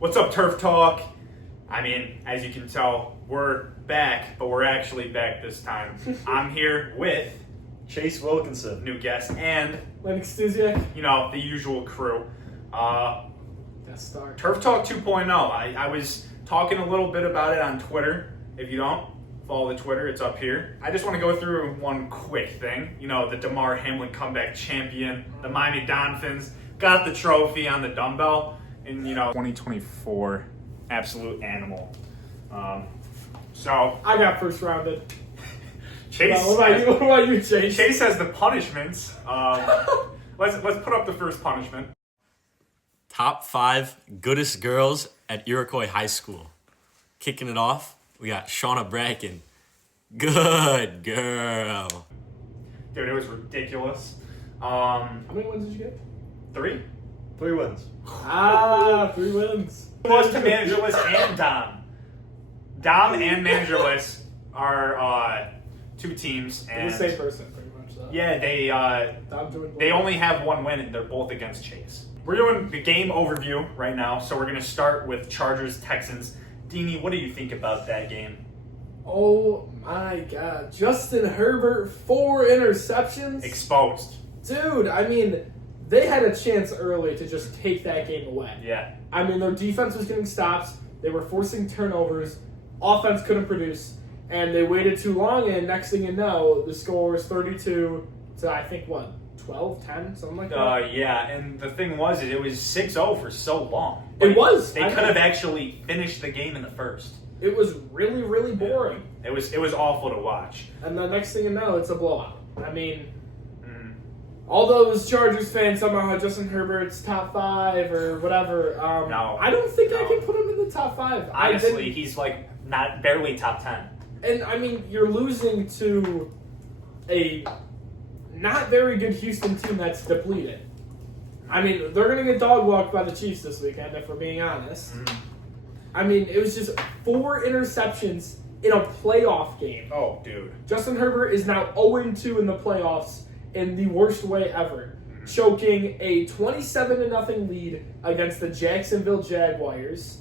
What's up, Turf Talk? I mean, as you can tell, we're back, but we're actually back this time. I'm here with Chase Wilkinson, new guest, and Lennox Stuziak. the usual crew. That's star. Turf Talk 2.0. I was talking a little bit about it on Twitter. If you don't follow the Twitter, it's up here. I just want to go through one quick thing. The DeMar Hamlin comeback champion, the Miami Dolphins, got the trophy on the dumbbell. And, 2024, absolute animal. So I got first rounded. Chase. What about you, Chase? Chase has the punishments. Let's put up the first punishment. Top 5 goodest girls at Iroquois High School. Kicking it off, we got Shauna Bracken. Good girl. Dude, it was ridiculous. How many wins did you get? 3. 3 wins. 3 wins. Plus to managerless and Dom. Dom and managerless are 2 teams, They're and the same person, pretty much. Though. yeah, they only have 1 win, and they're both against Chase. We're doing the game overview right now, so we're gonna start with Chargers Texans. Deanie, what do you think about that game? Oh my God, Justin Herbert, 4 interceptions. Exposed. Dude, I mean, they had a chance early to just take that game away. Yeah. I mean, their defense was getting stops. They were forcing turnovers. Offense couldn't produce. And they waited too long, and next thing you know, the score was 32 to, I think, 12, 10, something like that? Yeah, and the thing was, it was 6-0 for so long. It was. They could have actually finished the game in the first. It was really, really boring. It was awful to watch. And the next thing you know, it's a blowout. I mean, all those Chargers fans somehow had Justin Herbert's top 5 or whatever. No. I don't think I can put him in the top 5. Honestly, he's barely top 10. And I mean, you're losing to a not very good Houston team that's depleted. I mean, they're going to get dog walked by the Chiefs this weekend, if we're being honest. I mean, it was just 4 interceptions in a playoff game. Oh, dude. Justin Herbert is now 0-2 in the playoffs in the worst way ever, choking a 27-0 lead against the Jacksonville Jaguars,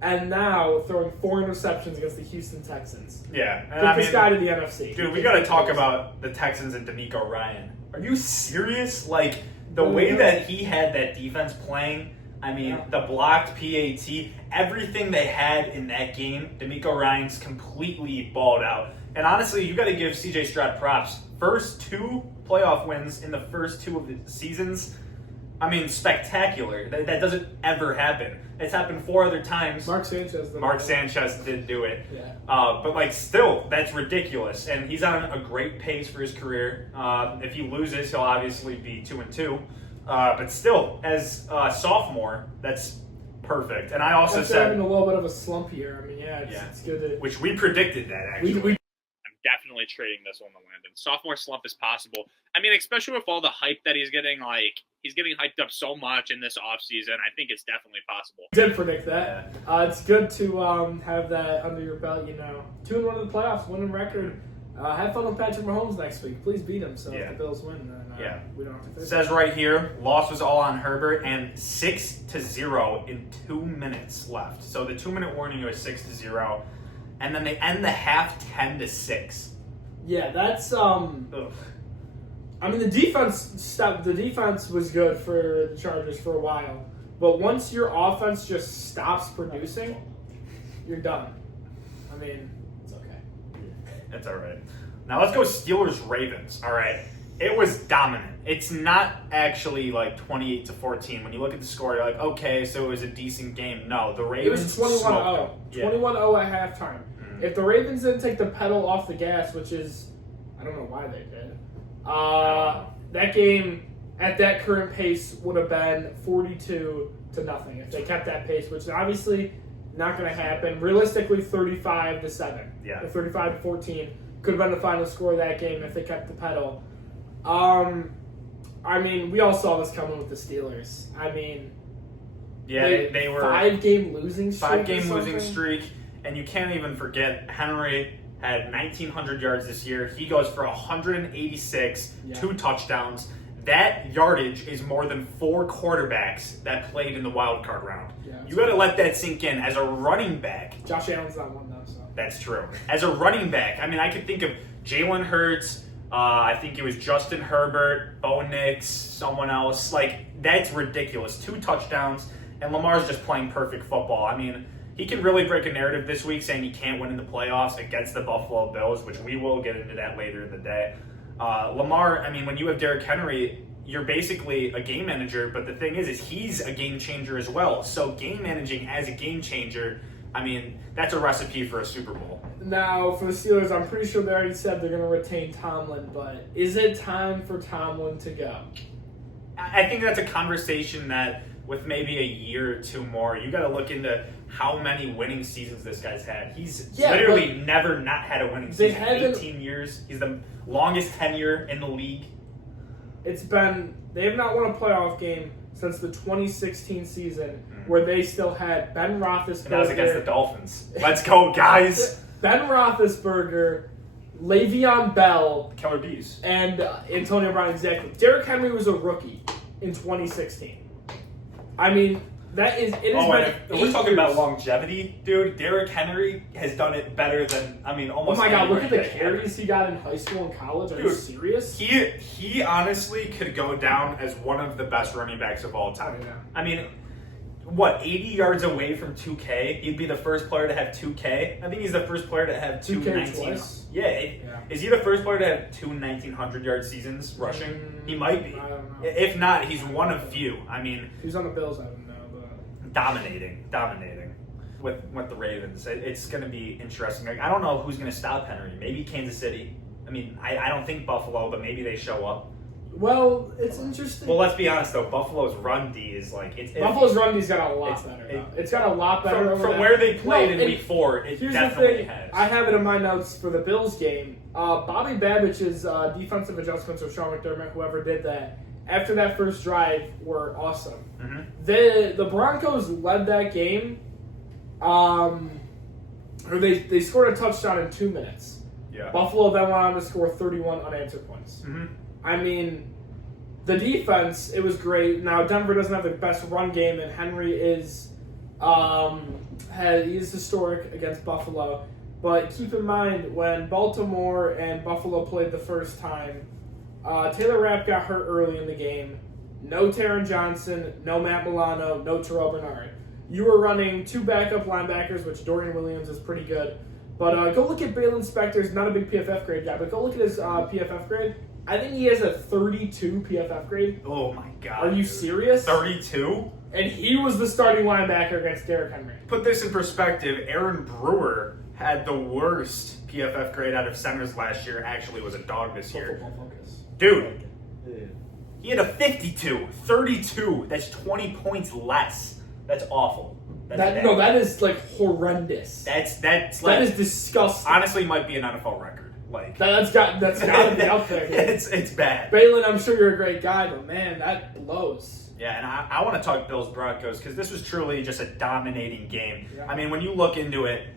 and now throwing 4 interceptions against the Houston Texans. Yeah. Get this guy to the NFC. Dude, we got to talk about the Texans and D'Amico Ryan. Are you serious? The way that he had that defense playing, I mean, the blocked PAT, everything they had in that game, D'Amico Ryan's completely balled out. And honestly, you got to give CJ Stroud props. First 2 playoff wins in the first 2 of the seasons. I mean, spectacular. That doesn't ever happen. It's happened 4 other times. Mark Sanchez did do it. Yeah. But still, that's ridiculous. And he's on a great pace for his career. If he loses, he'll obviously be 2-2. But still, as a sophomore, that's perfect. And I also After said having a little bit of a slump here. I mean, it's good to. which we predicted that actually. I'm definitely trading this one to Landon. Sophomore slump is possible. I mean, especially with all the hype that he's getting, he's getting hyped up so much in this offseason. I think it's definitely possible. Did predict that. It's good to have that under your belt, 2-1 in the playoffs, winning record. Have fun with Patrick Mahomes next week. Please beat him so if the Bills win, then we don't have to It face says right here, loss was all on Herbert and 6-0 in 2 minutes left. So the 2-minute warning was 6-0. And then they end the half 10-6. Yeah, that's Ugh. I mean, the defense was good for the Chargers for a while, but once your offense just stops producing, you're done. I mean, it's okay. That's all right. Now let's go Steelers-Ravens. All right. It was dominant. It's not actually 28-14. When you look at the score, you're like, okay, so it was a decent game. No, the Ravens It was 21-0. smoked them. 21-0 at halftime. If the Ravens didn't take the pedal off the gas, which is, I don't know why they did, that game at that current pace would have been 42-0 if they kept that pace, which is obviously not going to happen. Realistically, 35-7. Yeah. Or 35-14 could have been the final score of that game if they kept the pedal. I mean, we all saw this coming with the Steelers. I mean, they were 5-game losing streak. 5-game losing streak, and you can't even forget Henry had 1,900 yards this year. He goes for 186, 2 touchdowns. That yardage is more than 4 quarterbacks that played in the wild card round. Yeah, You got to let that sink in. As a running back, Josh Allen's not one though, so. that's true. As a running back, I mean, I could think of Jalen Hurts. I think it was Justin Herbert, Bo Nix, someone else. Like, that's ridiculous. 2 touchdowns, and Lamar's just playing perfect football. I mean, he can really break a narrative this week saying he can't win in the playoffs against the Buffalo Bills, which we will get into that later in the day. Lamar, I mean, when you have Derrick Henry, you're basically a game manager, but the thing is he's a game changer as well. So game managing as a game changer, I mean, that's a recipe for a Super Bowl. Now, for the Steelers, I'm pretty sure they already said they're going to retain Tomlin, but is it time for Tomlin to go? I think that's a conversation that with maybe a year or 2 more, you got to look into how many winning seasons this guy's had. He's literally never not had a winning season. 18 years. He's the longest tenure in the league. They have not won a playoff game since the 2016 season where they still had Ben Roethlisberger. And that was against the Dolphins. Let's go, guys. Ben Roethlisberger, Le'Veon Bell, Killer Bees, and Antonio Brown, exactly. Derrick Henry was a rookie in 2016. I mean, we're talking about longevity, dude. Derrick Henry has done it better than, almost. Oh my God, look at the anybody carries he got in high school and college. Are you serious? He honestly could go down as one of the best running backs of all time. Oh, yeah. I mean, what, 80 yards away from 2K? He'd be the first player to have 2K. I think he's the first player to have 2K twice? Yeah. Is he the first player to have 2 1,900-yard seasons rushing? He might be. I don't know. If not, he's one of few. I mean, if he's on the Bills, I don't know. But dominating with the Ravens. It's going to be interesting. Like, I don't know who's going to stop Henry. Maybe Kansas City. I mean, I don't think Buffalo, but maybe they show up. Well, it's interesting. Well, let's be honest though. Buffalo's run D is Buffalo's run D's got a lot better. It's got a lot better from where they played in Week 4. It definitely has. I have it in my notes for the Bills game. Bobby Babbitt's defensive adjustments, or Sean McDermott, whoever did that, after that first drive, were awesome. Mm-hmm. The Broncos led that game, or they scored a touchdown in 2 minutes. Yeah. Buffalo then went on to score 31 unanswered points. Mm-hmm. I mean, the defense, it was great. Now, Denver doesn't have the best run game, and Henry is historic against Buffalo. But keep in mind, when Baltimore and Buffalo played the first time, Taylor Rapp got hurt early in the game. No Taron Johnson, no Matt Milano, no Terrell Bernard. You were running 2 backup linebackers, which Dorian Williams is pretty good. But go look at Balin Spector's, not a big PFF grade guy, but go look at his PFF grade. I think he has a 32 PFF grade. Oh my God. Are you serious? 32? And he was the starting linebacker against Derrick Henry. Put this in perspective. Aaron Brewer had the worst PFF grade out of centers last year. Actually was a dog this year. Football Focus. Dude, he had a 52. 32. That's 20 points less. That's awful. That is like horrendous. That is disgusting. Honestly, might be an NFL record. Like that's got to be out there. It's bad. Balin, I'm sure you're a great guy, but man, that blows. Yeah, and I want to talk Bills Broncos because this was truly just a dominating game. Yeah. I mean, when you look into it,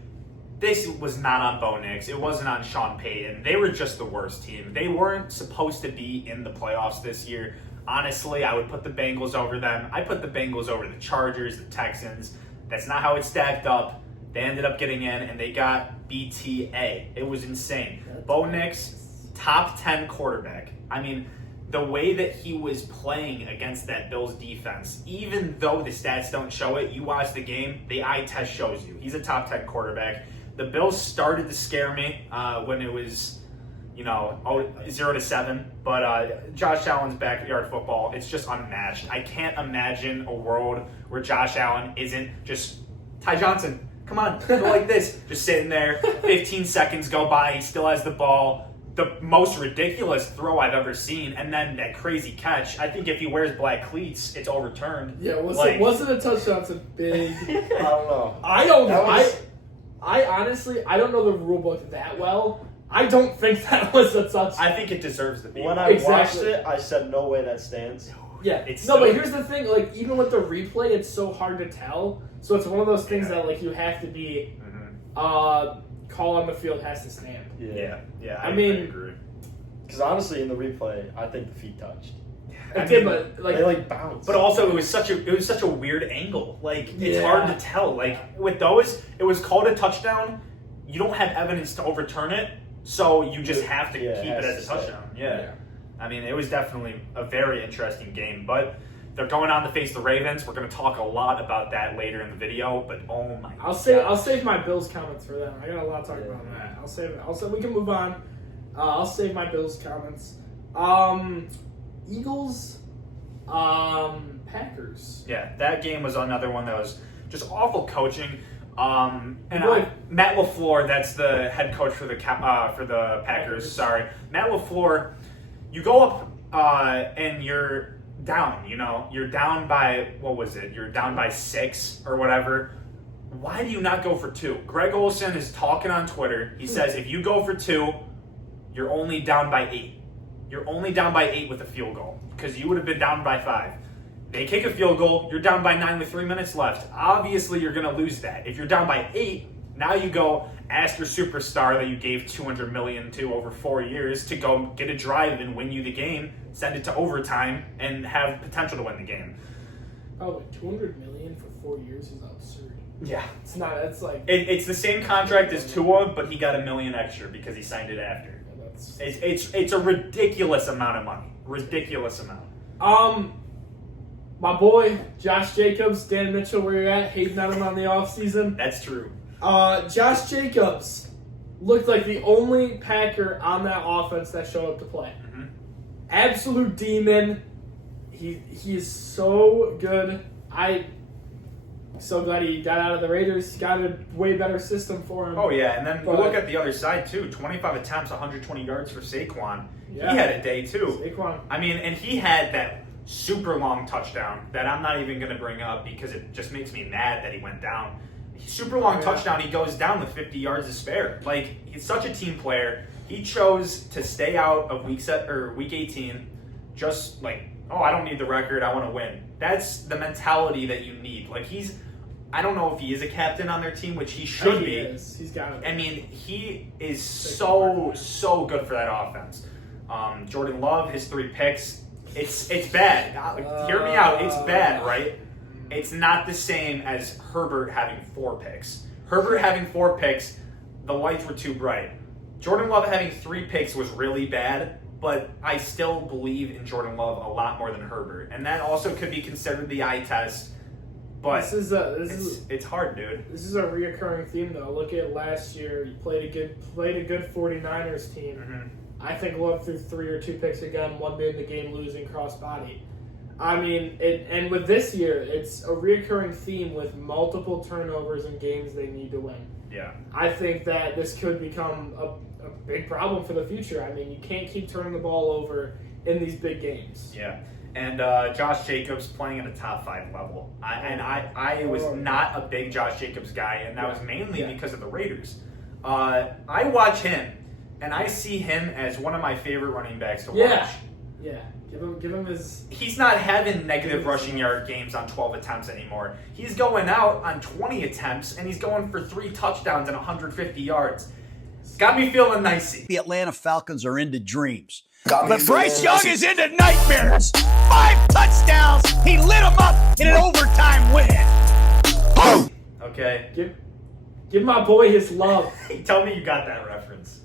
this was not on Bo Nix. It wasn't on Sean Payton. They were just the worst team. They weren't supposed to be in the playoffs this year. Honestly, I would put the Bengals over them. I put the Bengals over the Chargers, the Texans. That's not how it stacked up. They ended up getting in, and they got BTA. It was insane. Bo Nix, top 10 quarterback. I mean, the way that he was playing against that Bills defense, even though the stats don't show it, you watch the game, the eye test shows you. He's a top 10 quarterback. The Bills started to scare me when it was, 0-7. But Josh Allen's backyard football, it's just unmatched. I can't imagine a world where Josh Allen isn't just Ty Johnson. Come on, go like this. Just sitting there, 15 seconds go by, he still has the ball. The most ridiculous throw I've ever seen, and then that crazy catch. I think if he wears black cleats, it's overturned. Yeah, wasn't a touchdown. It's a big. I don't know. I don't know. I honestly, I don't know the rule book that well. I don't think that was a touchdown. I think it deserves to be. When I watched it, I said, no way that stands. Yeah, but here's the thing, like, even with the replay, it's so hard to tell. So it's one of those things that, like, you have to be, call on the field has to stand. Yeah, I mean, agree. Because honestly, in the replay, I think the feet touched. It did, but they bounce. But also, it was such a weird angle. Like it's Yeah. hard to tell. Like with those, it was called a touchdown. You don't have evidence to overturn it, so you just have to keep it as a touchdown. Yeah. I mean, it was definitely a very interesting game. But they're going on to face the Ravens. We're going to talk a lot about that later in the video. But oh my! I'll save my Bills comments for them. I got a lot to talk about that. I'll save it. We can move on. I'll save my Bills comments. Eagles, Packers. Yeah, that game was another one that was just awful coaching. Boy. Matt LaFleur, that's the head coach for the Packers. Sorry, Matt LaFleur. You go up and you're down. You're down by what was it? You're down by 6 or whatever. Why do you not go for 2? Greg Olsen is talking on Twitter. He says if you go for 2, you're only down by 8. You're only down by 8 with a field goal because you would have been down by 5. They kick a field goal, you're down by 9 with 3 minutes left. Obviously, you're going to lose that. If you're down by 8, now you go ask your superstar that you gave $200 million to over 4 years to go get a drive and win you the game, send it to overtime, and have potential to win the game. Oh, $200 million for 4 years is absurd. Yeah. It's not. It's like It's the same contract as Tua, but he got $1 million extra because he signed it after. It's a ridiculous amount of money. Ridiculous amount. My boy Josh Jacobs, Dan Mitchell, where you're at, hating on him on the offseason. That's true. Josh Jacobs looked like the only Packer on that offense that showed up to play. Mm-hmm. Absolute demon. He is so good. I'm so glad he got out of the Raiders. Got a way better system for him. Oh, yeah, and then you look at the other side, too. 25 attempts, 120 yards for Saquon. Yeah. He had a day, too. Saquon. I mean, and he had that super long touchdown that I'm not even going to bring up because it just makes me mad that he went down. Super long touchdown, he goes down with 50 yards to spare. Like, he's such a team player. He chose to stay out of week 18, just like, oh, I don't need the record, I want to win. That's the mentality that you need. Like, I don't know if he is a captain on their team, which he should be. He is. He's got it. I mean, he is so good for that offense. Jordan Love, his 3 picks, it's bad. Hear me out. It's bad, right? It's not the same as Herbert having 4 picks. Herbert having 4 picks, the lights were too bright. Jordan Love having 3 picks was really bad, but I still believe in Jordan Love a lot more than Herbert. And that also could be considered the eye test. But it's hard, dude. This is a reoccurring theme, though. Look at last year. He played a good 49ers team. Mm-hmm. I think Love threw 3 or 2 picks again, one made the game losing crossbody. I mean, and with this year, it's a reoccurring theme with multiple turnovers in games they need to win. Yeah. I think that this could become a big problem for the future. I mean, you can't keep turning the ball over in these big games. Yeah. And Josh Jacobs playing at a top 5 level. I was not a big Josh Jacobs guy, and that was mainly because of the Raiders. I watch him, and I see him as one of my favorite running backs to watch. Yeah. Give him his... He's not having negative rushing yard games on 12 attempts anymore. He's going out on 20 attempts, and he's going for 3 touchdowns and 150 yards. Got me feeling nicey. The Atlanta Falcons are into dreams. But Bryce Young is into nightmares. 5 touchdowns. He lit them up in an overtime win. Boom. Okay. Give my boy his love. Tell me you got that reference.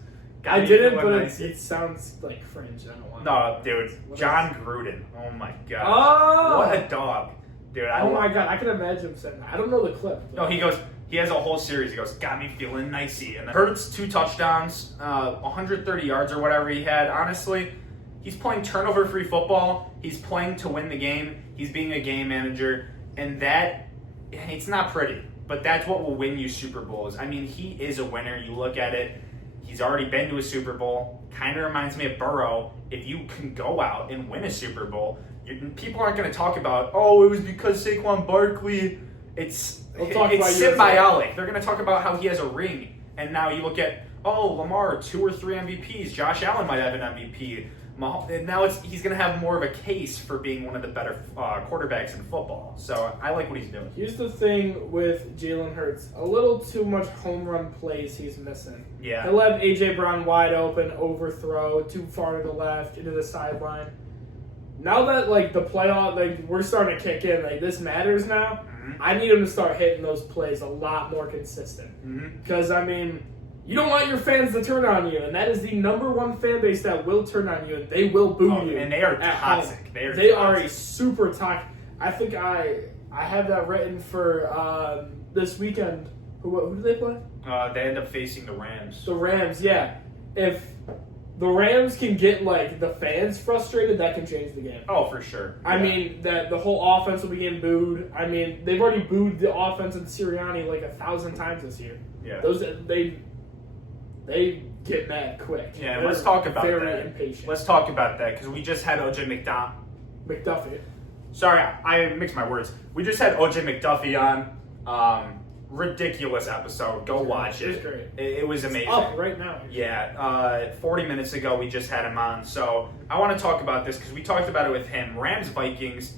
I didn't, but it sounds like fringe. I don't want No, dude. John Gruden. Oh, my gosh. Oh! What a dog. Dude, my God. I can imagine him saying that. I don't know the clip. No, he goes... He has a whole series. He goes, got me feeling nicey. And then Hurts, 2 touchdowns, 130 yards or whatever he had. Honestly, he's playing turnover-free football. He's playing to win the game. He's being a game manager. And it's not pretty. But that's what will win you Super Bowls. I mean, he is a winner. You look at it. He's already been to a Super Bowl. Kind of reminds me of Burrow. If you can go out and win a Super Bowl, people aren't going to talk about, oh, it was because Saquon Barkley. It's symbiotic. They're going to talk about how he has a ring. And now you look at, Lamar, 2 or 3 MVPs. Josh Allen might have an MVP. And now he's going to have more of a case for being one of the better quarterbacks in football. So I like what he's doing. Here's the thing with Jalen Hurts. A little too much home run plays he's missing. Yeah. He'll have A.J. Brown wide open, overthrow, too far to the left, into the sideline. now that like the playoff, like we're starting to kick in, like this matters now. I need him to start hitting those plays a lot more consistent. Because I mean, you don't want your fans to turn on you, and that is the number one fan base that will turn on you, and they will boo you. And they are toxic. Home. They are a super toxic. I think I have that written for this weekend. Who do they play? They end up facing the Rams. The Rams, yeah. If the Rams can get like the fans frustrated, that can change the game. Oh, for sure. I mean, that the whole offense will be getting booed. I mean, they've already booed the offense of Sirianni like 1,000 times this year. Yeah. They get mad quick. Yeah, let's talk about very that. Impatient. Let's talk about that because we just had OJ McDuffie. Sorry, I mixed my words. We just had OJ McDuffie on. Ridiculous episode. Go watch it. It was great. It was amazing. It's up right now. Yeah, 40 minutes ago we just had him on. So I want to talk about this because we talked about it with him. Rams-Vikings.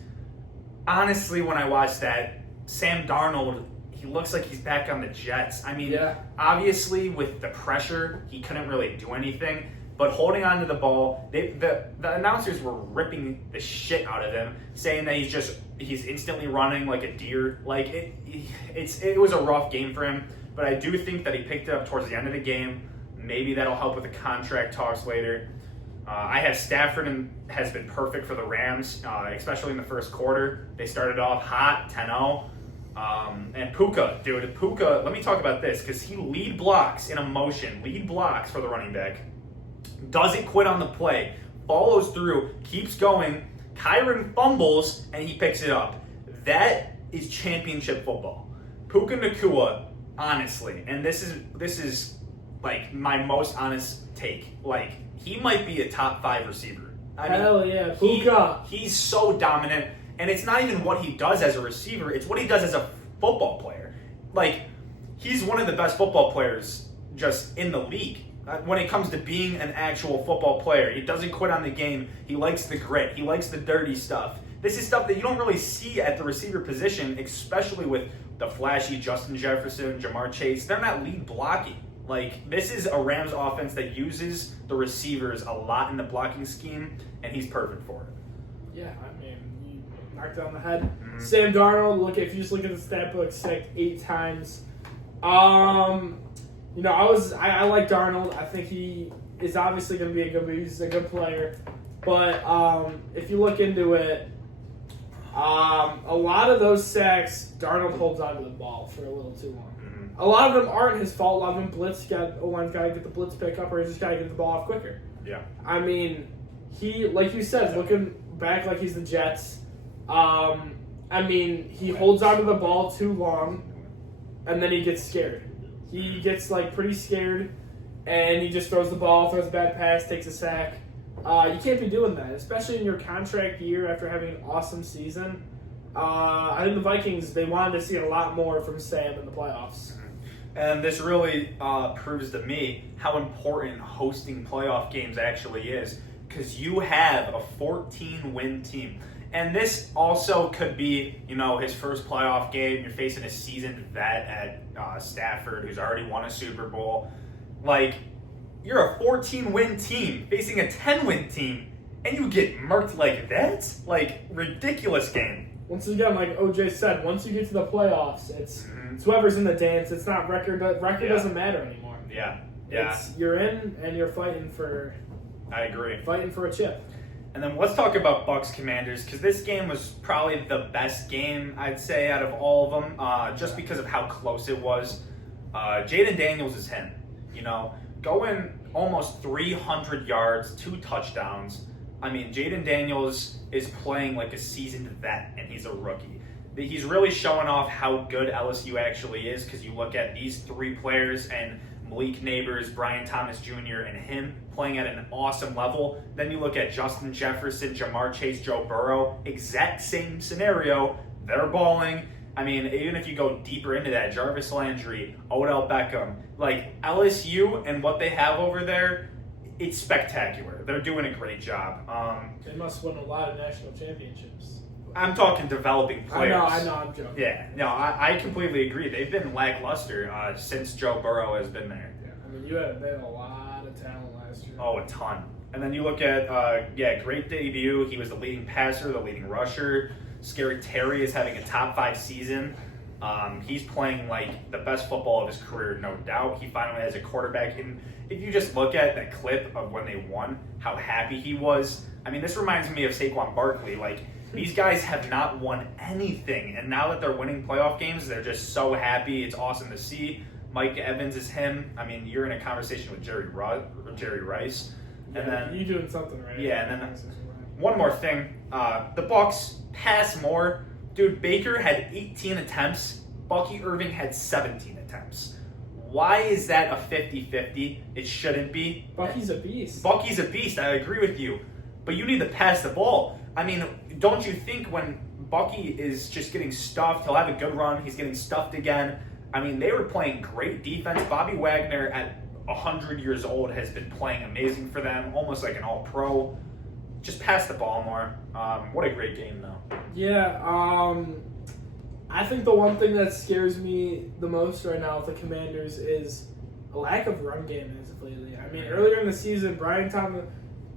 Honestly, when I watched that, Sam Darnold, he looks like he's back on the Jets. I mean, obviously with the pressure, he couldn't really do anything. But holding on to the ball, the announcers were ripping the shit out of him, saying that he's instantly running like a deer. Like it was a rough game for him. But I do think that he picked it up towards the end of the game. Maybe that'll help with the contract talks later. I have Stafford has been perfect for the Rams, especially in the first quarter. They started off hot, 10-0. And Puka, let me talk about this because he lead blocks for the running back. Doesn't quit on the play, follows through, keeps going. Kyron fumbles, and he picks it up. That is championship football. Puka Nacua, honestly, and this is like my most honest take. Like, he might be a top 5 receiver. Hell yeah, Puka. He's so dominant, and it's not even what he does as a receiver, it's what he does as a football player. Like, he's one of the best football players just in the league. When it comes to being an actual football player, he doesn't quit on the game. He likes the grit. He likes the dirty stuff. This is stuff that you don't really see at the receiver position, especially with the flashy Justin Jefferson, Jamar Chase. They're not lead blocking. Like, this is a Rams offense that uses the receivers a lot in the blocking scheme, and he's perfect for it. Yeah, I mean, you knocked it on the head. Sam Darnold, if you just look at the stat book, sacked 8 times. You know, I like Darnold. I think he is obviously going to be he's a good player. But if you look into it, a lot of those sacks, Darnold holds onto the ball for a little too long. A lot of them aren't his fault. A lot of them blitz. One's got to get the blitz pick up, or he's just got to get the ball off quicker. Yeah. I mean, he, like you said, looking back like he's the Jets. I mean, he holds onto the ball too long, and then he gets scared. He gets, pretty scared, and he just throws the ball, throws a bad pass, takes a sack. You can't be doing that, especially in your contract year after having an awesome season. I think the Vikings, they wanted to see a lot more from Sam in the playoffs. And this really proves to me how important hosting playoff games actually is, because you have a 14-win team. And this also could be, his first playoff game. You're facing a seasoned vet at Stafford who's already won a Super Bowl. You're a 14-win team facing a 10-win team, and you get murked like that? Ridiculous game. Once again, like OJ said, once you get to the playoffs, it's whoever's in the dance. It's not record. Record doesn't matter anymore. Yeah. You're in, and you're fighting for... I agree. Fighting for a chip. And then let's talk about Bucs Commanders, because this game was probably the best game, I'd say, out of all of them, just because of how close it was. Jaden Daniels is him, going almost 300 yards, 2 touchdowns. I mean, Jaden Daniels is playing like a seasoned vet, and he's a rookie. He's really showing off how good LSU actually is, because you look at these 3 players, and Malik Neighbors, Brian Thomas Jr., and him playing at an awesome level. Then you look at Justin Jefferson, Jamar Chase, Joe Burrow, exact same scenario. They're balling. I mean, even if you go deeper into that, Jarvis Landry, Odell Beckham, LSU and what they have over there, it's spectacular. They're doing a great job. They must win a lot of national championships. I'm talking developing players. I know, I'm joking. Yeah, no, I completely agree. They've been lackluster since Joe Burrow has been there. Yeah, I mean, they had a lot of talent last year. Oh, a ton. And then you look at, great debut. He was the leading passer, the leading rusher. Scary Terry is having a top 5 season. He's playing like the best football of his career, no doubt. He finally has a quarterback. And if you just look at that clip of when they won, how happy he was. I mean, this reminds me of Saquon Barkley. Like, these guys have not won anything. And now that they're winning playoff games, they're just so happy. It's awesome to see. Mike Evans is him. I mean, you're in a conversation with Jerry Rice. Yeah, And then you doing something right. Yeah, and then one more thing. The Bucs pass more. Dude, Baker had 18 attempts. Bucky Irving had 17 attempts. Why is that a 50-50? It shouldn't be. Bucky's a beast. Bucky's a beast. I agree with you. But you need to pass the ball. I mean, don't you think when Bucky is just getting stuffed, he'll have a good run. He's getting stuffed again. I mean, they were playing great defense. Bobby Wagner at 100 years old has been playing amazing for them, almost like an all-pro. Just pass the ball more. What a great game, though. Yeah, I think the one thing that scares me the most right now with the Commanders is a lack of run game as of lately. I mean, earlier in the season,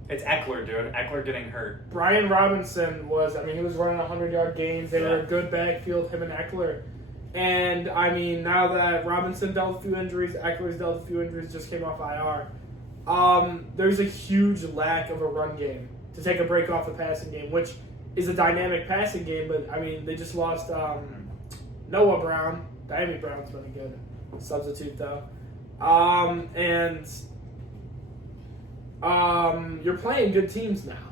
It's Eckler, dude. Eckler getting hurt. Brian Robinson he was running 100-yard gains. They were a good backfield, him and Eckler. And, I mean, now that Robinson dealt with a few injuries, Eckler's dealt with a few injuries, just came off IR, there's a huge lack of a run game to take a break off the passing game, which is a dynamic passing game, but, I mean, they just lost Noah Brown. Diami Brown's been a good substitute, though. You're playing good teams now.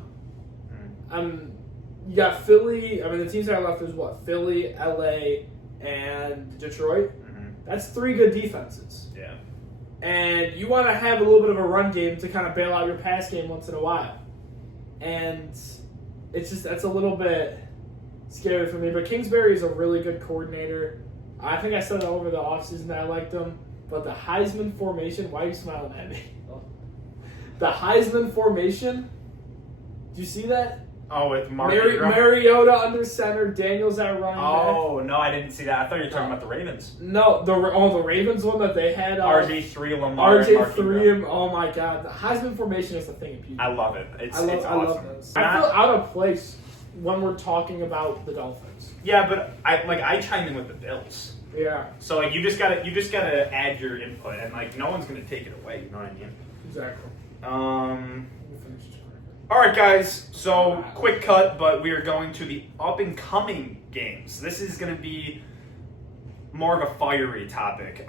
You got Philly. I mean, the teams that are left is what? Philly, LA, and Detroit. Mm-hmm. That's 3 good defenses. Yeah. And you want to have a little bit of a run game to kind of bail out your pass game once in a while. And that's a little bit scary for me. But Kingsbury is a really good coordinator. I think I said it over the offseason that I liked him. But the Heisman formation, why are you smiling at me? The Heisman formation, do you see that? Oh, with Mariota under center, Daniels at running back. Oh, no, I didn't see that. I thought you were talking about the Ravens. No, the Ravens one that they had. RG3, Lamar, RG3, and oh my God. The Heisman formation is the thing of beauty. I love it. It's I awesome. love this. I feel out of place when we're talking about the Dolphins. Yeah, but I chime in with the Bills. Yeah. So like you just gotta add your input, and like no one's gonna take it away. You know what I mean? Exactly. All right, guys. So quick cut, but we are going to the up and coming games. This is gonna be more of a fiery topic.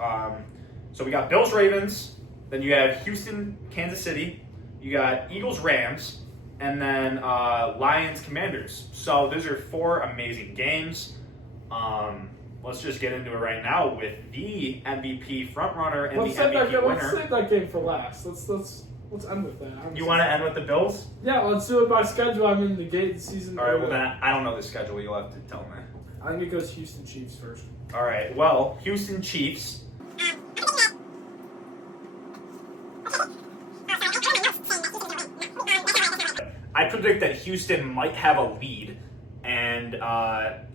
So we got Bills Ravens, then you have Houston Kansas City, you got Eagles Rams, and then Lions Commanders. So those are 4 amazing games. Let's just get into it right now with the MVP frontrunner and the MVP winner. Let's save that game for last. Let's end with that. You want to end with the Bills? Yeah, let's do it by schedule. I mean, the season. All right, well, then I don't know the schedule. You'll have to tell me. I think it goes Houston Chiefs first. All right, well, Houston Chiefs. I predict that Houston might have a lead, and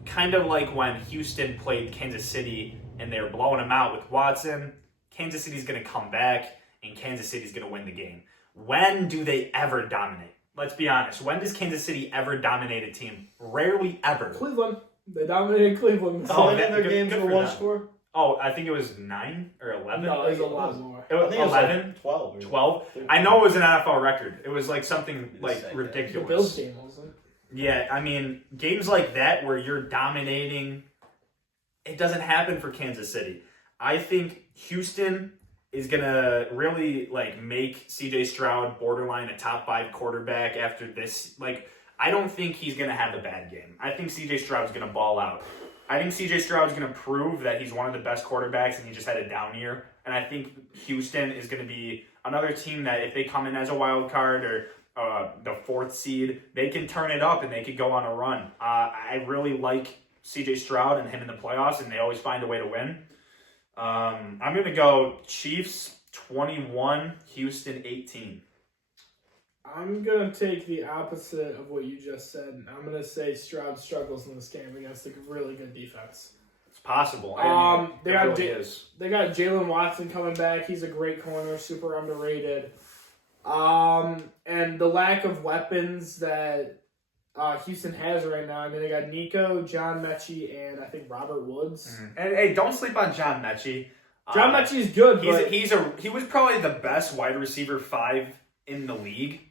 kind of like when Houston played Kansas City and they were blowing them out with Watson, Kansas City's going to come back, and Kansas City's going to win the game. When do they ever dominate? Let's be honest. When does Kansas City ever dominate a team? Rarely ever. Cleveland. They dominated Cleveland. How many of their games were one score? Oh, I think it was 9 or 11. No, it was a lot more. It was 11? Like 12. 12? I know it was an NFL record. It was like something like ridiculous. The Bills game, wasn't it? Yeah, I mean, games like that where you're dominating, it doesn't happen for Kansas City. I think Houston is going to really like make C.J. Stroud borderline a top 5 quarterback after this. Like, I don't think he's going to have a bad game. I think C.J. Stroud's going to ball out. I think C.J. Stroud's going to prove that he's one of the best quarterbacks and he just had a down year. And I think Houston is going to be another team that if they come in as a wild card or the 4th seed, they can turn it up and they could go on a run. I really like C.J. Stroud and him in the playoffs, and they always find a way to win. I'm going to go Chiefs 21, Houston 18. I'm going to take the opposite of what you just said. I'm going to say Stroud struggles in this game against a really good defense. It's possible. They got Jalen Watson coming back. He's a great corner, super underrated. And the lack of weapons that Houston has right now. I mean, they got Nico, John Mechie, and I think Robert Woods. Mm-hmm. And hey, don't sleep on John Mechie. John Mechie is good, but he was probably the best wide receiver 5 in the league.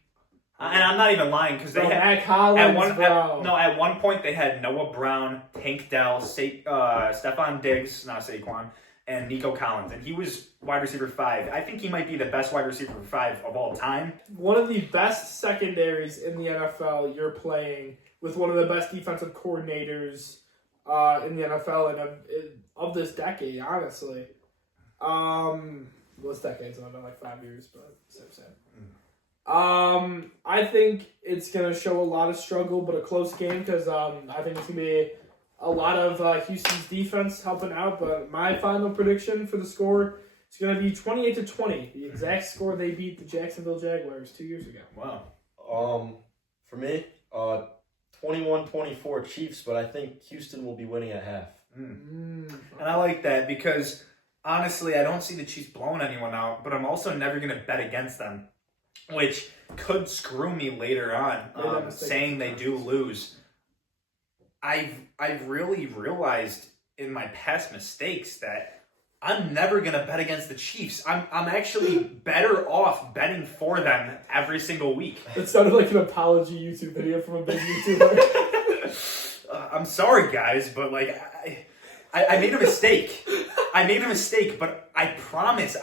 And I'm not even lying because they had Mac Hollins, at one point they had Noah Brown, Tank Dell, Stephon Diggs, not Saquon, and Nico Collins, and he was wide receiver 5. I think he might be the best wide receiver 5 of all time. One of the best secondaries in the NFL. You're playing with one of the best defensive coordinators in the NFL and of this decade, honestly. This decade's only been like 5 years, but same. I think it's going to show a lot of struggle, but a close game because I think it's going to be a lot of Houston's defense helping out. But my final prediction for the score is going to be 28-20, the exact score they beat the Jacksonville Jaguars 2 years ago. Wow. For me, 21-24 Chiefs, but I think Houston will be winning at half. And I like that because, honestly, I don't see the Chiefs blowing anyone out, but I'm also never going to bet against them, which could screw me later on, saying they do lose. I've really realized in my past mistakes that I'm never going to bet against the Chiefs. I'm actually better off betting for them every single week. It sounded like an apology YouTube video from a big YouTuber. I'm sorry, guys, but like I made a mistake. But I promise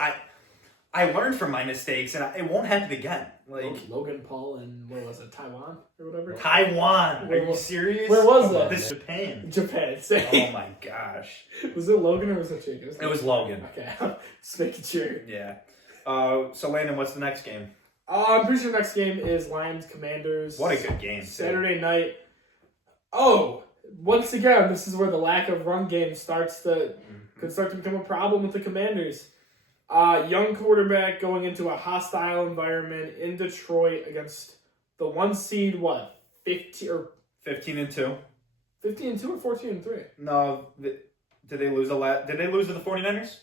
I learned from my mistakes, and it won't happen again. Like Logan Paul and what was it, Taiwan or whatever? Taiwan. Are you serious? Where was that? This Japan. Japan. Oh my gosh. Was it Logan or was it Jake? It was Logan. Okay, just making sure. Yeah. So Landon, what's the next game? I'm pretty sure the next game is Lions Commanders. What a good game. Saturday night. Oh, once again, this is where the lack of run game could start to become a problem with the Commanders. Young quarterback going into a hostile environment in Detroit against the 1 seed, 15-2? 15-2. 15-2 or 14-3? No, did they lose Did they lose to the 49ers?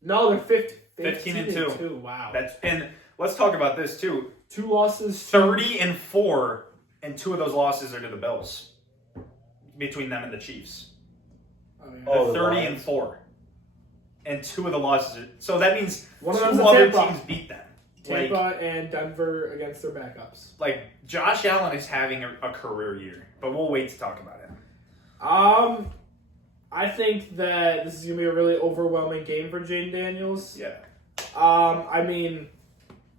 No, they're 15-2. Wow. And let's talk about this too. 2 losses. 30-4, and 2 of those losses are to the Bills. Between them and the Chiefs. Oh, yeah. 30-4. And 2 of the losses. So that means one of 2 other teams beat them. Tampa and Denver against their backups. Like, Josh Allen is having a career year. But we'll wait to talk about it. I think that this is going to be a really overwhelming game for Jaden Daniels. Yeah. I mean,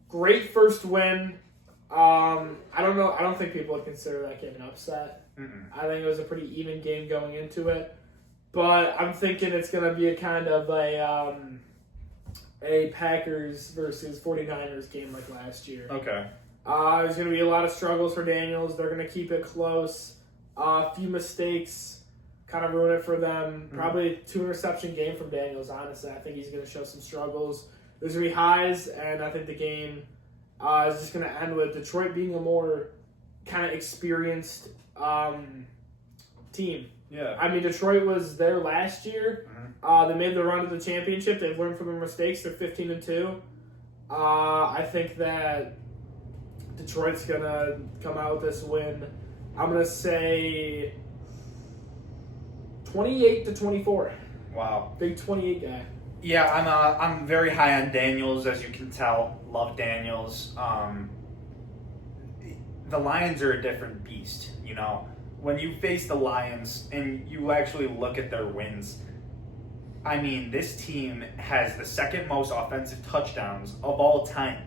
great first win. I don't know. I don't think people would consider that game an upset. Mm-mm. I think it was a pretty even game going into it. But I'm thinking it's going to be a kind of a Packers versus 49ers game like last year. Okay. There's going to be a lot of struggles for Daniels. They're going to keep it close. A few mistakes kind of ruin it for them. Mm-hmm. Probably 2 interception game from Daniels, honestly. I think he's going to show some struggles. There's going to be highs, and I think the game is just going to end with Detroit being a more kind of experienced team. Yeah. I mean, Detroit was there last year. Mm-hmm. They made the run to the championship. They've learned from their mistakes. They're 15-2. I think that Detroit's going to come out with this win. I'm going to say 28-24. Wow. Big 28 guy. Yeah, I'm very high on Daniels, as you can tell. Love Daniels. The Lions are a different beast, you know. When you face the Lions and you actually look at their wins, I mean, this team has the second most offensive touchdowns of all time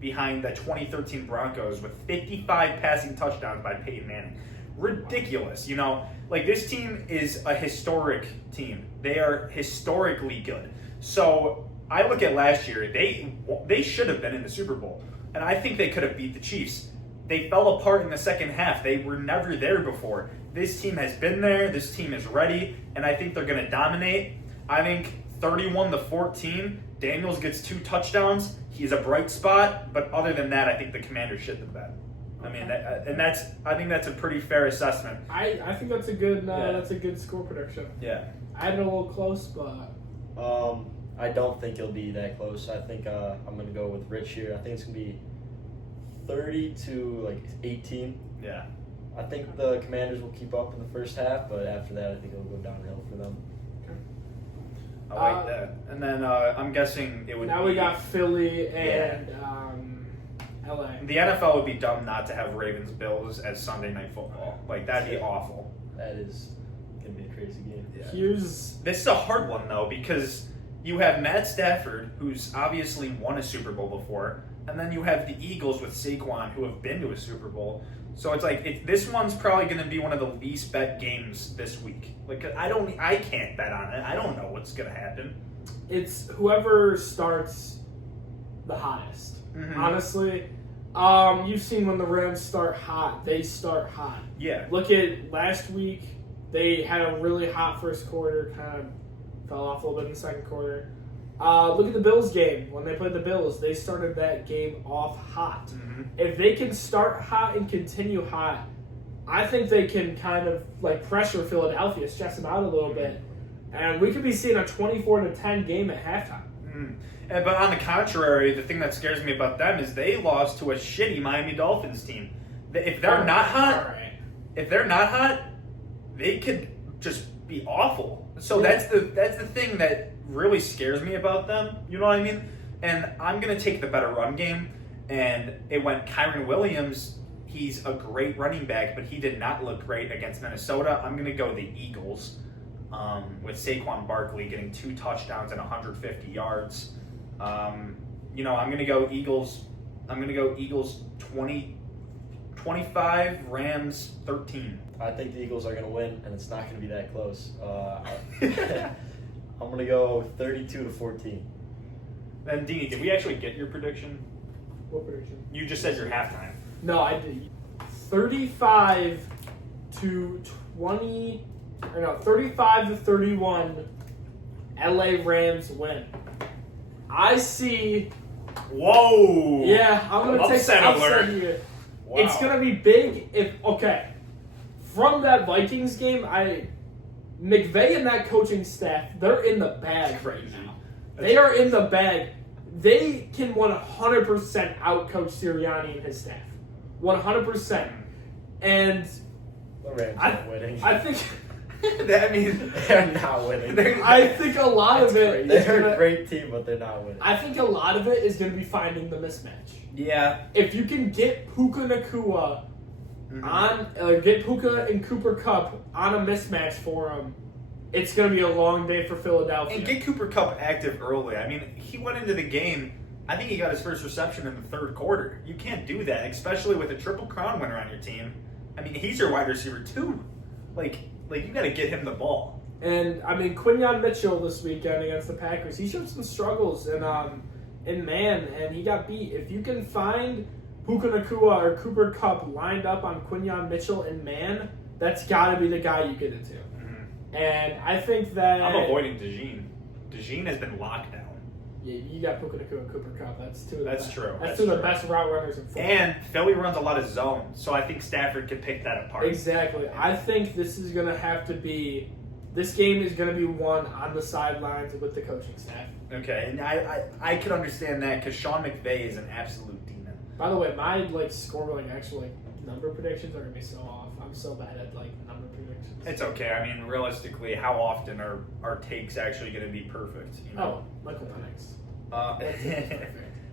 behind the 2013 Broncos with 55 passing touchdowns by Peyton Manning. Ridiculous, you know. Like, this team is a historic team. They are historically good. So I look at last year, they should have been in the Super Bowl. And I think they could have beat the Chiefs. They fell apart in the second half. They were never there before. This team has been there. This team is ready. And I think they're going to dominate. I think 31-14. Daniels gets 2 touchdowns. He's a bright spot. But other than that, I think the Commanders shit the bed. I mean, I think that's a pretty fair assessment. I think that's a good that's a good score prediction. Yeah. I had it a little close, but I don't think it'll be that close. I think I'm going to go with Rich here. I think it's going to be 30 to 18. Yeah. I think the Commanders will keep up in the first half, but after that, I think it'll go downhill for them. I like that. And then I'm guessing it would Now be... we got Philly and LA. The NFL would be dumb not to have Ravens-Bills as Sunday Night Football. Like, that'd be awful. That is going to be a crazy game. Yeah. This is a hard one, though, because you have Matt Stafford, who's obviously won a Super Bowl before, and then you have the Eagles with Saquon, who have been to a Super Bowl. So it's like this one's probably going to be one of the least bet games this week. Like I can't bet on it. I don't know what's going to happen. It's whoever starts the hottest. Mm-hmm. Honestly, you've seen when the Rams start hot, they start hot. Yeah. Look at last week; they had a really hot first quarter, kind of fell off a little bit in the second quarter. Look at the Bills game. When they played the Bills, they started that game off hot. Mm-hmm. If they can start hot and continue hot, I think they can kind of pressure Philadelphia, stress them out a little bit, and we could be seeing a 24-10 game at halftime. Mm. But on the contrary, the thing that scares me about them is they lost to a shitty Miami Dolphins team. If they're not hot, they could just be awful. So that's the thing that really scares me about them. You know what I mean? And I'm gonna take the better run game. And it went Kyron Williams. He's a great running back, but he did not look great against Minnesota. I'm gonna go the Eagles with Saquon Barkley getting 2 touchdowns and 150 yards. I'm gonna go Eagles. I'm gonna go Eagles 25, Rams 13. I think the Eagles are going to win, and it's not going to be that close. I'm going to go 32-14. Then, Deanie, did we actually get your prediction? What prediction? You just said your halftime. No, I did. 35 to 20. Or no, 35 to 31. LA Rams win. I see. Whoa! Yeah, I'm gonna take Upset the alert. upset here. Wow. It's gonna be big if from that Vikings game, McVay and that coaching staff, they're in the bag That's right crazy. now. They are in the bag. They can 100% outcoach Sirianni and his staff. 100%. And The Rams aren't winning. I think That means They're not winning. I think a lot of it is They're gonna, a great team, but they're not winning. I think a lot of it is going to be finding the mismatch. Yeah. If you can get Puka Nakua on, get Puka and Cooper Kupp on a mismatch for him, it's going to be a long day for Philadelphia. And get Cooper Kupp active early. I mean, he went into the game, I think he got his first reception in the third quarter. You can't do that, especially with a Triple Crown winner on your team. I mean, he's your wide receiver too. Like you got to get him the ball. And I mean, Quinyon Mitchell this weekend against the Packers, he showed some struggles in man, and he got beat. If you can find Puka Nakua or Cooper Kupp lined up on Quinyon Mitchell in man, that's got to be the guy you get into. Mm-hmm. And I think that I'm avoiding DeJean. DeJean has been locked down. Yeah, you got Puka Nakua and Cooper Kupp. That's two of the That's best. true. That's That's two of the true. best route runners in football. And Philly runs a lot of zone, so I think Stafford could pick that apart. Exactly. I think this is going to have to be. This game is going to be won on the sidelines with the coaching staff. Okay, and I could understand that because Sean McVay is an absolute demon. By the way, my score actual number predictions are going to be so off. I'm so bad at number predictions. It's okay. I mean, realistically, how often are our takes actually going to be perfect? You know? Oh, Michael Penix.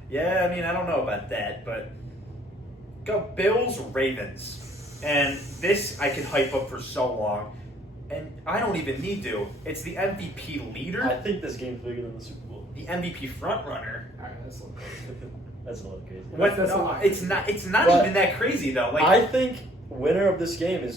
Yeah, I mean, I don't know about that, but go Bills Ravens, and this I could hype up for so long. And I don't even need to. It's the MVP leader, I think this game's bigger than the Super Bowl. the MVP frontrunner. All right, that's a little crazy. That's a little crazy. What? That's a No, lot. it's not. It's not But even that crazy though. I think winner of this game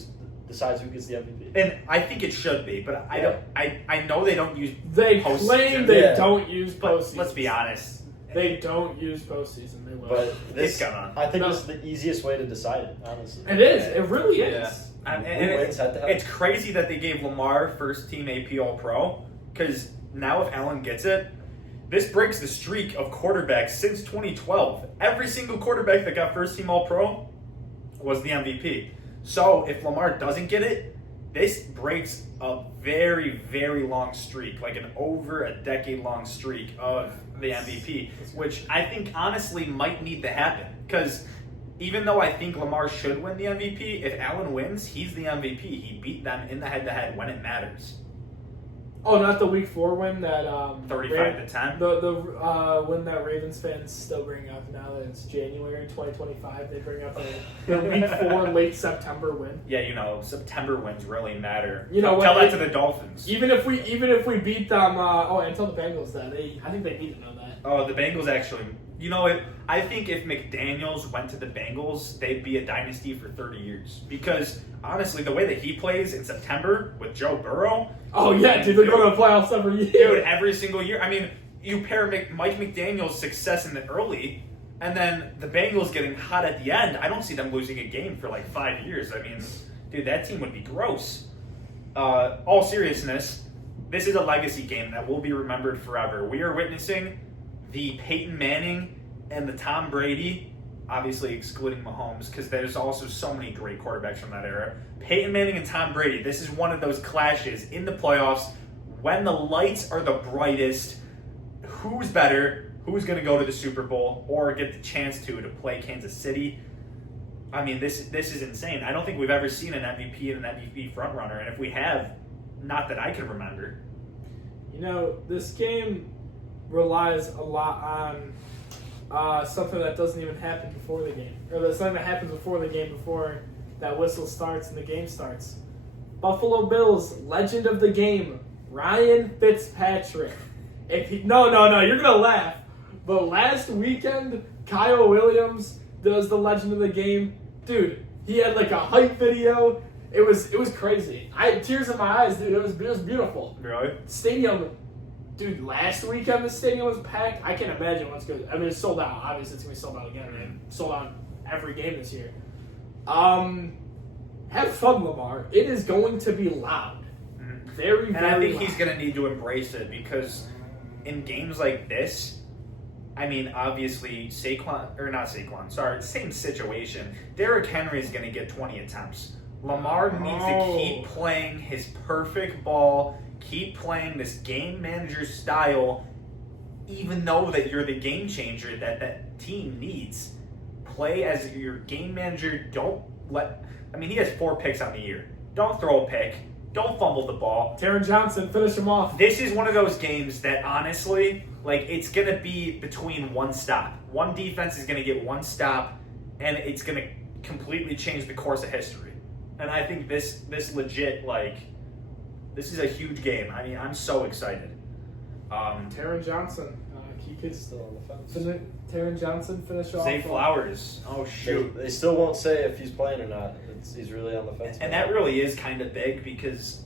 decides who gets the MVP. and I think it should be, but I don't. I know they don't use. They Postseason. claim they Yeah. don't use But postseason. let's be honest. They don't use postseason. They will. But It's this, gonna. I think No. this is the easiest way to decide it, honestly. It is. It really is. Yeah. And Who wins head-to-head? it's crazy that they gave Lamar first team AP All Pro because now if Allen gets it, this breaks the streak of quarterbacks since 2012. Every single quarterback that got first team All Pro was the MVP. So if Lamar doesn't get it, this breaks a very, very long streak, like an over a decade-long streak of the MVP, which I think honestly might need to happen. Because even though I think Lamar should win the MVP, if Allen wins, he's the MVP. He beat them in the head-to-head when it matters. Oh, not the Week 4 win that 35-10. The win that Ravens fans still bring up now that it's January 2025. They bring up the Week 4 late September win. Yeah, September wins really matter. Tell that to the Dolphins. Even if we beat them, and tell the Bengals that I think they need to know that. Oh, the Bengals actually. I think if McDaniels went to the Bengals, they'd be a dynasty for 30 years. Because, honestly, the way that he plays in September with Joe Burrow... Oh, yeah, dude, they're going to the playoffs every year. Dude, every single year. I mean, you pair Mike McDaniel's success in the early, and then the Bengals getting hot at the end. I don't see them losing a game for, 5 years. I mean, dude, that team would be gross. All seriousness, this is a legacy game that will be remembered forever. We are witnessing the Peyton Manning and the Tom Brady, obviously excluding Mahomes, because there's also so many great quarterbacks from that era. Peyton Manning and Tom Brady, this is one of those clashes in the playoffs when the lights are the brightest. Who's better? Who's going to go to the Super Bowl or get the chance to play Kansas City? I mean, this is insane. I don't think we've ever seen an MVP and an MVP frontrunner, and if we have, not that I can remember. This game relies a lot on something that doesn't even happen before the game, or something that happens before the game, before that whistle starts and the game starts. Buffalo Bills legend of the game, Ryan Fitzpatrick. No, you're gonna laugh, but last weekend Kyle Williams does the legend of the game. Dude, he had a hype video. It was crazy. I had tears in my eyes, dude. It was beautiful. Really? Stadium. Dude, last weekend the stadium was packed. I can't imagine what's good. I mean, it's sold out. Obviously, it's going to be sold out again. Man. Sold out every game this year. Have fun, Lamar. It is going to be loud. Very, very And I think loud. he's going to need to embrace it because in games like this, I mean, obviously, same situation. Derrick Henry is going to get 20 attempts. Lamar needs to keep playing his perfect ball, keep playing this game manager style, even though that you're the game changer that team needs. Play as your game manager. He has 4 picks on the year. Don't throw a pick. Don't fumble the ball. Taron Johnson, finish him off. This is one of those games that honestly, it's going to be between one stop. One defense is going to get one stop, and it's going to completely change the course of history. And I think this legit, this is a huge game. I mean, I'm so excited. Taron Johnson, he could Still on the fence. Taron Johnson finish off. Zay Flowers. Oh, shoot. They still won't say if he's playing or not. He's really on the fence. And that really is kind of big because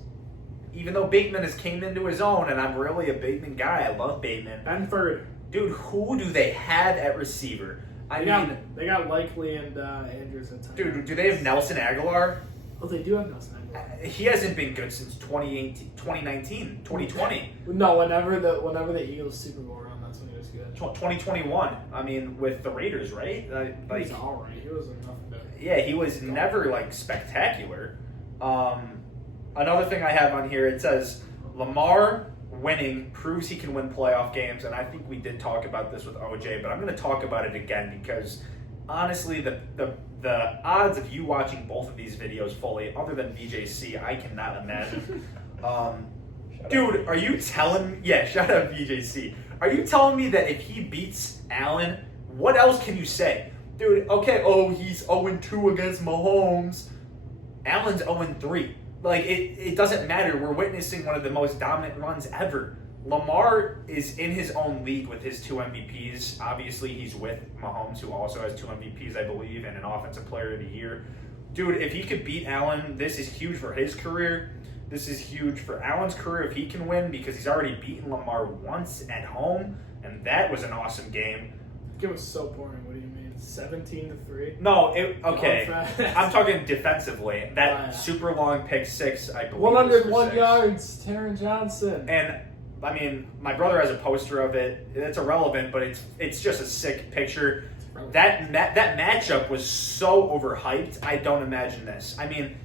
even though Bateman has came into his own, and I'm really a Bateman guy, I love Bateman. Benford. Dude, who do they have at receiver? They got Likely and Andrews at times. Dude, do they have Nelson Aguilar? Oh, they do have Nelson Aguilar. He hasn't been good since 2019, 2020. No, whenever the Eagles Super Bowl run, that's when he was good. 2021. I mean, with the Raiders, right? He's all right. He wasn't nothing good. Yeah, he was never spectacular. Another thing I have on here, it says Lamar winning proves he can win playoff games, and I think we did talk about this with OJ, but I'm going to talk about it again because honestly, the odds of you watching both of these videos fully, other than VJC, I cannot imagine. Dude, are you telling me? Yeah, shout out VJC. Are you telling me that if he beats Allen, what else can you say? Dude, okay, he's 0-2 against Mahomes. Allen's 0-3. It doesn't matter. We're witnessing one of the most dominant runs ever. Lamar is in his own league with his 2 MVPs. Obviously, he's with Mahomes, who also has 2 MVPs, I believe, and an Offensive Player of the Year. Dude, if he could beat Allen, this is huge for his career. This is huge for Allen's career if he can win because he's already beaten Lamar once at home, and that was an awesome game. It was so boring. What do you mean? 17-3? No, okay. I'm talking defensively. That yeah. super long pick 6, I believe. 101 yards, Taron Johnson. And I mean, my brother has a poster of it. It's irrelevant, but it's just a sick picture. That matchup was so overhyped. I don't imagine this. I mean,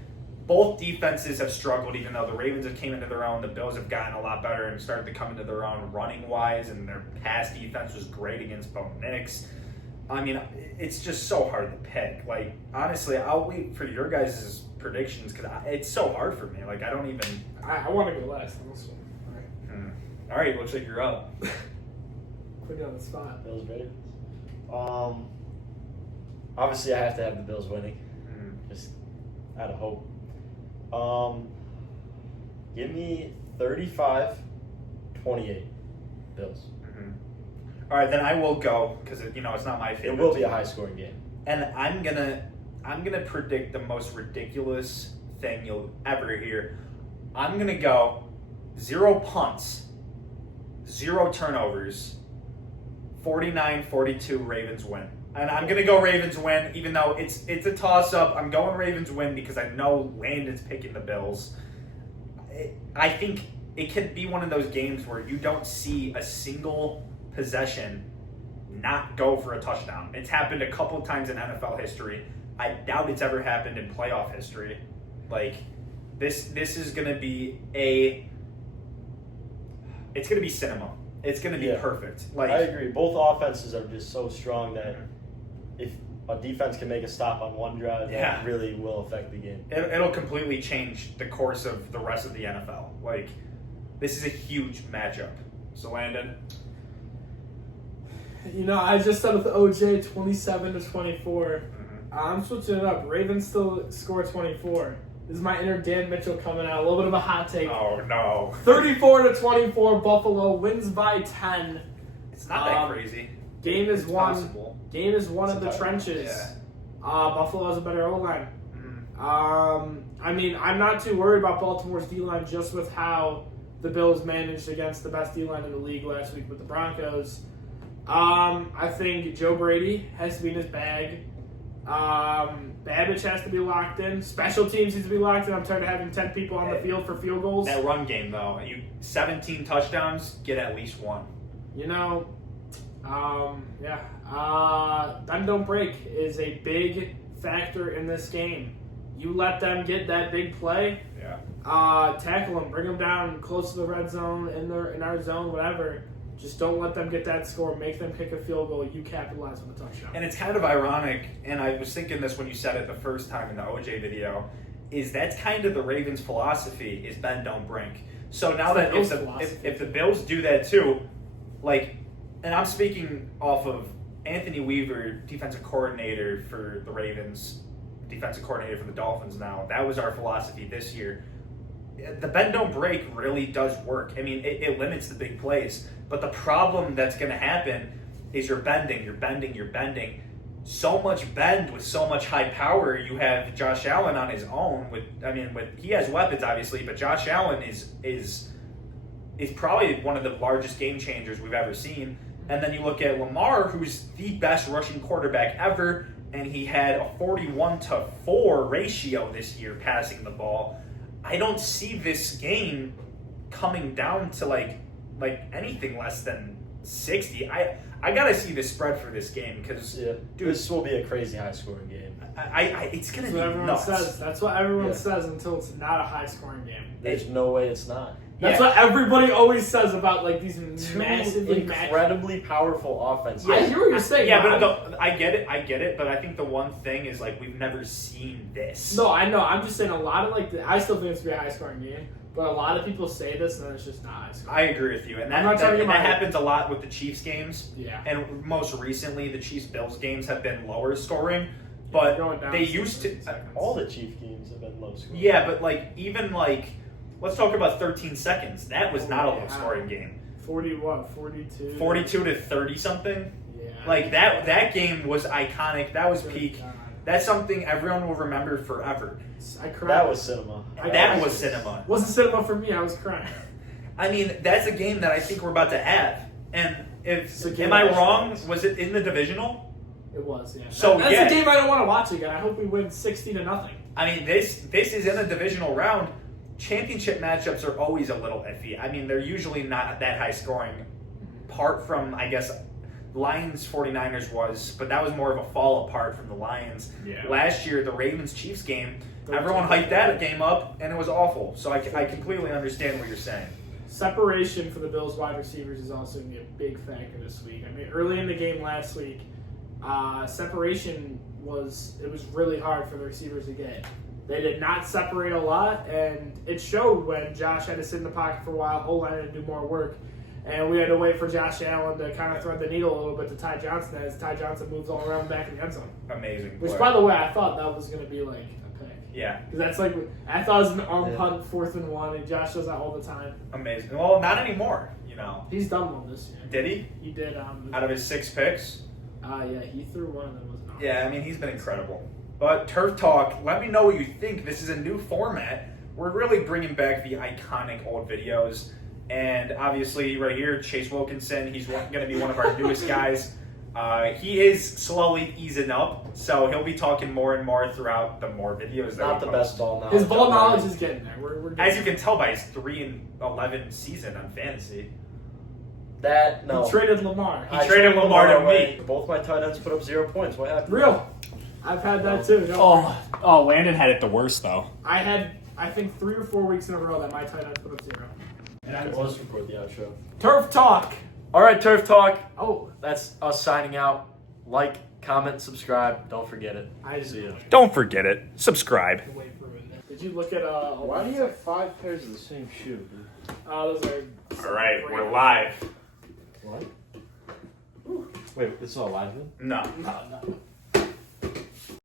both defenses have struggled, even though the Ravens have came into their own. The Bills have gotten a lot better and started to come into their own running-wise, and their pass defense was great against Bo Nix. I mean, it's just so hard to pick. Like, honestly, I'll wait for your guys' predictions because it's so hard for me. Like, I don't even... I want to go last. Also. All right, looks like you're up. Put you on the spot. Bills ready? Obviously, I have to have the Bills winning. Just out of hope. Give me 35-28 Bills. All right, then I will go because it's not my favorite. It will be a high-scoring game, and I'm gonna predict the most ridiculous thing you'll ever hear. I'm gonna go 0 punts, 0 turnovers, 49-42 Ravens win. And I'm gonna go Ravens win, even though it's a toss-up. I'm going Ravens win because I know Landon's picking the Bills. I think it could be one of those games where you don't see a single possession not go for a touchdown. It's happened a couple times in NFL history. I doubt it's ever happened in playoff history. Like, this is gonna be it's gonna be cinema. It's gonna be perfect. Like, I agree. Both offenses are just so strong that if a defense can make a stop on one drive, that really will affect the game. It'll completely change the course of the rest of the NFL. Like, this is a huge matchup. So, Landon? I just said with OJ 27-24. I'm switching it up. Ravens still score 24. This is my inner Dan Mitchell coming out. A little bit of a hot take. Oh, no. 34-24. Buffalo wins by 10. It's not that crazy. Game is won. Possible. Game is won in the Sometimes, trenches. Yeah. Buffalo has a better O-line. I mean, I'm not too worried about Baltimore's D-line just with how the Bills managed against the best D-line in the league last week with the Broncos. I think Joe Brady has to be in his bag. Babbage has to be locked in. Special teams needs to be locked in. I'm tired of having 10 people on the field for field goals. That run game, though, 17 touchdowns, get at least one. Bend don't break is a big factor in this game. You let them get that big play. Tackle them, bring them down close to the red zone, in our zone, whatever. Just don't let them get that score. Make them kick a field goal. You capitalize on the touchdown. And it's kind of ironic, and I was thinking this when you said it the first time in the OJ video, is that's kind of the Ravens' philosophy is bend, don't break. So now that if the Bills do that too, like, and I'm speaking off of Anthony Weaver, defensive coordinator for the Ravens, defensive coordinator for the Dolphins now. That was our philosophy this year. The bend, don't break really does work. I mean, it limits the big plays. But the problem that's going to happen is you're bending. So much bend with so much high power. You have Josh Allen on his own. He has weapons, obviously, but Josh Allen is probably one of the largest game changers we've ever seen. And then you look at Lamar, who's the best rushing quarterback ever, and he had a 41-4 ratio this year passing the ball. I don't see this game coming down to like anything less than 60. I gotta see the spread for this game because dude, this will be a crazy high scoring game. It's gonna be nuts. That's what everyone says until it's not a high scoring game. There's no way it's not. That's what everybody always says about like these massively incredibly powerful offenses. I hear what you're saying. Yeah, but I get it. But I think the one thing is like we've never seen this. No, I know. I'm just saying a lot of I still think it's gonna be a high scoring game. But a lot of people say this, and then it's just not high scoring. I agree with you, and that happens a lot with the Chiefs games. Yeah. And most recently, the Chiefs-Bills games have been lower scoring, but they used to. All the Chiefs games have been low scoring. Yeah, but let's talk about 13 seconds. That was not a low scoring game. 42? 42 to 30 something. Yeah. Like that game was iconic. That was peak. God. That's something everyone will remember forever. I cried. That was cinema. That was cinema. Wasn't cinema for me. I was crying. I mean, that's a game that I think we're about to have. And am I wrong? Was it in the divisional? It was, yeah. So that's a game I don't want to watch again. I hope we win 60-0. I mean, this is in the divisional round. Championship matchups are always a little iffy. I mean, they're usually not that high scoring, apart from, I guess, Lions 49ers was, but that was more of a fall apart from the Lions. Yeah. Last year, the Ravens Chiefs game, everyone hyped that game up, and it was awful. So I completely understand what you're saying. Separation for the Bills wide receivers is also going to be a big factor this week. I mean, early in the game last week, separation was really hard for the receivers to get. They did not separate a lot, and it showed when Josh had to sit in the pocket for a while. O-line had to do more work, and we had to wait for Josh Allen to kind of thread the needle a little bit to Ty Johnson as Ty Johnson moves all around back in the end zone. Amazing. Which, play. by the way, I thought that was going to be like a pick. Yeah. Because that's like, I thought it was an arm punt, 4th and 1, and Josh does that all the time. Amazing. Well, not anymore, you know. He's done one this year. Did he? He did. Out of his 6 picks? Yeah, he threw one of them. Was not. Yeah, I mean, he's been incredible. But Turf Talk, let me know what you think. This is a new format. We're really bringing back the iconic old videos. And obviously, right here, Chase Wilkinson, he's going to be one of our newest guys. He is slowly easing up, so he'll be talking more and more throughout the more videos. That Not we the post. best ball knowledge. His ball knowledge is getting there. We're As you can tell by his 3-11 season on fantasy. No. He traded Lamar. He traded Lamar to away. me. Both my tight ends put up 0 points. What happened? Real. I've had that too. Don't worry. Oh, Landon had it the worst, though. I had, I think, 3 or 4 weeks in a row that my tight end put up 0. And let's record the outro. Turf Talk. All right, Turf Talk. Oh, That's us signing out. Like, comment, subscribe. Don't forget it. I just See ya. Don't forget it. Subscribe. way for it. Did you look at Why do you have 5 pairs of the same shoe, dude? those are. All right, we're live. What? Wait, this is all live then? No. No.